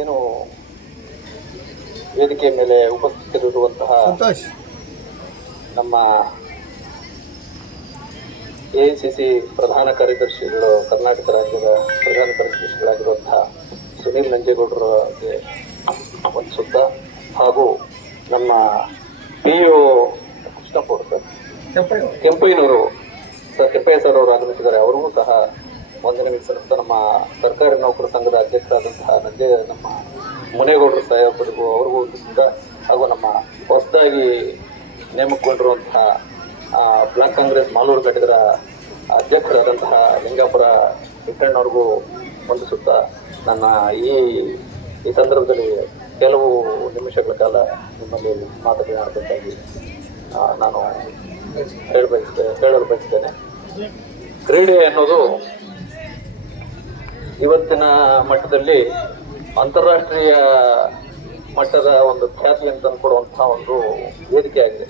ಏನು ವೇದಿಕೆ ಮೇಲೆ ಉಪಸ್ಥಿತರಿರುವಂತಹ ನಮ್ಮ AICC ಪ್ರಧಾನ ಕಾರ್ಯದರ್ಶಿಗಳು, ಕರ್ನಾಟಕ ರಾಜ್ಯದ ಪ್ರಧಾನ ಕಾರ್ಯದರ್ಶಿಗಳಾಗಿರುವಂತಹ ಸುನೀಲ್ ನಂಜೇಗೌಡರಿಗೆ ವಂದಿಸುತ್ತ, ಹಾಗೂ ನಮ್ಮ PO ಕೆಂಪಯ್ಯನವರು ಕೆಂಪಯ್ಯ ಸರ್ ಅವರು ಆಗಮಿಸಿದ್ದಾರೆ. ಅವರಿಗೂ ಸಹ ವಂದನೆಗಳು ಸಲ್ಲಿಸ್ತಾ, ನಮ್ಮ ಸರ್ಕಾರಿ ನೌಕರ ಸಂಘದ ಅಧ್ಯಕ್ಷರಾದಂತಹ ನಮ್ಮ ಮುನೇಗೌಡರು ಸಾಹೇಬರಿಗೂ ಅವ್ರಿಗೂ ವಂದಿಸುತ್ತಾ, ಹಾಗೂ ನಮ್ಮ ಹೊಸದಾಗಿ ನೇಮಕಗೊಂಡಿರುವಂತಹ ಬ್ಲಾಕ್ ಕಾಂಗ್ರೆಸ್ ಮಾಲೂರು ಘಟಕದ ಅಧ್ಯಕ್ಷರಾದಂತಹ ಲಿಂಗಾಪುರ ವೆಂಕಣ್ಣವ್ರಿಗೂ ವಂದಿಸುತ್ತಾ, ನನ್ನ ಈ ಸಂದರ್ಭದಲ್ಲಿ ಕೆಲವು ನಿಮಿಷಗಳ ಕಾಲ ನಿಮ್ಮಲ್ಲಿ ಮಾತನಾಡಬೇಕಾಗಿ ನಾನು ಹೇಳಲು ಬಯಸ್ತೇನೆ. ಕ್ರೀಡೆ ಅನ್ನೋದು ಇವತ್ತಿನ ಮಟ್ಟದಲ್ಲಿ ಅಂತಾರಾಷ್ಟ್ರೀಯ ಮಟ್ಟದ ಒಂದು ಖ್ಯಾತಿಯನ್ನು ತಂದುಕೊಡುವಂತಹ ಒಂದು ವೇದಿಕೆ ಆಗಿದೆ.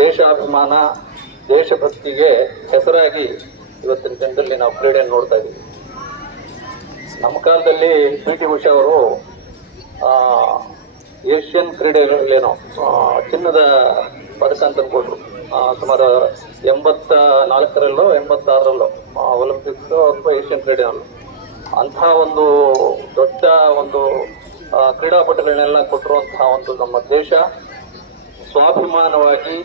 ದೇಶಾಭಿಮಾನ, ದೇಶಭಕ್ತಿಗೆ ಹೆಸರಾಗಿ ಇವತ್ತಿನ ದಿನದಲ್ಲಿ ನಾವು ಕ್ರೀಡೆಯನ್ನು ನೋಡ್ತಾ ಇದ್ದೀವಿ. ನಮ್ಮ ಕಾಲದಲ್ಲಿ PT ಉಷಾ ಅವರು ಏಷ್ಯನ್ ಕ್ರೀಡೆಗಳೇನೋ ಚಿನ್ನದ ಪದಕ ಅಂತ ಕೊಟ್ಟರು. ಸುಮಾರು 84ರಲ್ಲೋ 86ರಲ್ಲೋ ಒಲಿಂಪಿಕ್ಸ್ ಅಥವಾ ಏಷ್ಯನ್ ಕ್ರೀಡೆನಲ್ಲೂ ಅಂಥ ಒಂದು ದೊಡ್ಡ ಒಂದು ಕ್ರೀಡಾಪಟುಗಳನ್ನೆಲ್ಲ ಕೊಟ್ಟಿರುವಂತಹ ಒಂದು ನಮ್ಮ ದೇಶ ಸ್ವಾಭಿಮಾನವಾಗಿ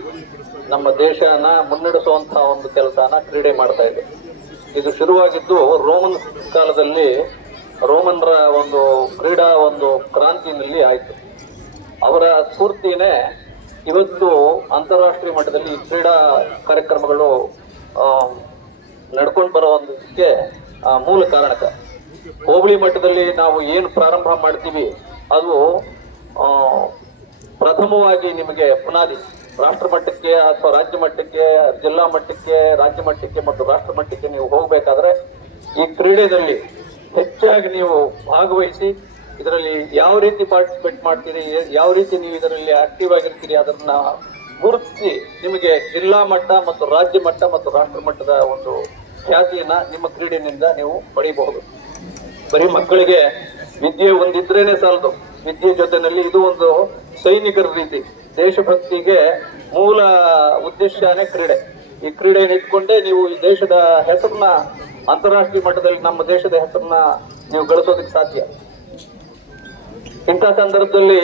ನಮ್ಮ ದೇಶನ ಮುನ್ನಡೆಸುವಂತಹ ಒಂದು ಕೆಲಸನ ಕ್ರೀಡೆ ಮಾಡ್ತಾ ಇದೆ. ಇದು ಶುರುವಾಗಿದ್ದು ರೋಮನ್ ಕಾಲದಲ್ಲಿ, ರೋಮನ್ರ ಒಂದು ಕ್ರೀಡಾ ಒಂದು ಕ್ರಾಂತಿನಲ್ಲಿ ಆಯಿತು. ಅವರ ಸ್ಫೂರ್ತಿನೇ ಇವತ್ತು ಅಂತಾರಾಷ್ಟ್ರೀಯ ಮಟ್ಟದಲ್ಲಿ ಈ ಕ್ರೀಡಾ ಕಾರ್ಯಕ್ರಮಗಳು ನಡ್ಕೊಂಡು ಬರುವುದಕ್ಕೆ ಮೂಲ ಕಾರಣಕ. ಹೋಬಳಿ ಮಟ್ಟದಲ್ಲಿ ನಾವು ಏನು ಪ್ರಾರಂಭ ಮಾಡ್ತೀವಿ ಅದು ಪ್ರಥಮವಾಗಿ ನಿಮಗೆ ಪುನಾದಿ. ರಾಷ್ಟ್ರ ಮಟ್ಟಕ್ಕೆ ಅಥವಾ ರಾಜ್ಯ ಮಟ್ಟಕ್ಕೆ, ಜಿಲ್ಲಾ ಮಟ್ಟಕ್ಕೆ, ರಾಜ್ಯ ಮಟ್ಟಕ್ಕೆ ಮತ್ತು ರಾಷ್ಟ್ರ ಮಟ್ಟಕ್ಕೆ ನೀವು ಹೋಗಬೇಕಾದ್ರೆ ಈ ಕ್ರೀಡೆಯಲ್ಲಿ ಹೆಚ್ಚಾಗಿ ನೀವು ಭಾಗವಹಿಸಿ ಇದರಲ್ಲಿ ಯಾವ ರೀತಿ ಪಾರ್ಟಿಸಿಪೇಟ್ ಮಾಡ್ತೀರಿ, ಯಾವ ರೀತಿ ನೀವು ಇದರಲ್ಲಿ ಆಕ್ಟಿವ್ ಆಗಿರ್ತೀರಿ, ಅದನ್ನ ಗುರುತಿಸಿ ನಿಮಗೆ ಜಿಲ್ಲಾ ಮಟ್ಟ ಮತ್ತು ರಾಜ್ಯ ಮಟ್ಟ ಮತ್ತು ರಾಷ್ಟ್ರ ಮಟ್ಟದ ಒಂದು ಖ್ಯಾತಿಯನ್ನ ನಿಮ್ಮ ಕ್ರೀಡೆಯಿಂದ ನೀವು ಪಡೆಯಬಹುದು. ಬರೀ ಮಕ್ಕಳಿಗೆ ವಿದ್ಯೆ ಒಂದಿದ್ರೇನೆ ಸಾಲದು, ವಿದ್ಯೆ ಜೊತೆಯಲ್ಲಿ ಇದು ಒಂದು ಸೈನಿಕರ ರೀತಿ. ದೇಶಭಕ್ತಿಗೆ ಮೂಲ ಉದ್ದೇಶನೇ ಕ್ರೀಡೆ. ಈ ಕ್ರೀಡೆಯನ್ನು ಇಟ್ಕೊಂಡೇ ನೀವು ಈ ದೇಶದ ಹೆಸರನ್ನ ಅಂತಾರಾಷ್ಟ್ರೀಯ ಮಟ್ಟದಲ್ಲಿ ನಮ್ಮ ದೇಶದ ಹೆಸರನ್ನ ನೀವು ಗಳಿಸೋದಕ್ಕೆ ಸಾಧ್ಯ. ಇಂಥ ಸಂದರ್ಭದಲ್ಲಿ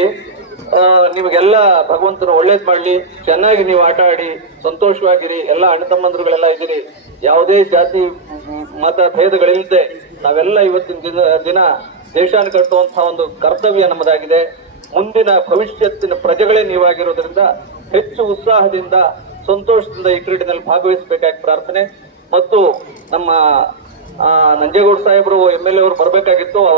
ನಿಮಗೆಲ್ಲ ಭಗವಂತನ ಒಳ್ಳೇದ್ ಮಾಡ್ಲಿ, ಚೆನ್ನಾಗಿ ನೀವು ಆಟ ಆಡಿ ಸಂತೋಷವಾಗಿರಿ. ಎಲ್ಲ ಅಣ್ಣ ತಮ್ಮಂದ್ರುಗಳೆಲ್ಲ ಇದ್ದೀರಿ, ಯಾವುದೇ ಜಾತಿ ಮತ ಭೇದಗಳಿಲ್ಲದೆ ನಾವೆಲ್ಲ ಇವತ್ತಿನ ದಿನ ದೇಶಾನ ಕಟ್ಟುವಂತಹ ಒಂದು ಕರ್ತವ್ಯ ನಮ್ಮದಾಗಿದೆ. ಮುಂದಿನ ಭವಿಷ್ಯತ್ತಿನ ಪ್ರಜೆಗಳೇ ನೀವಾಗಿರೋದ್ರಿಂದ ಹೆಚ್ಚು ಉತ್ಸಾಹದಿಂದ ಸಂತೋಷದಿಂದ ಈ ಕ್ರೀಡೆಯಲ್ಲಿ ಭಾಗವಹಿಸಬೇಕಾಗಿ ಪ್ರಾರ್ಥನೆ. ಮತ್ತು ನಮ್ಮ ನಂಜೇಗೌಡ ಸಾಹೇಬರು MLA ಅವರು ಬರಬೇಕಾಗಿತ್ತು. ಅವರ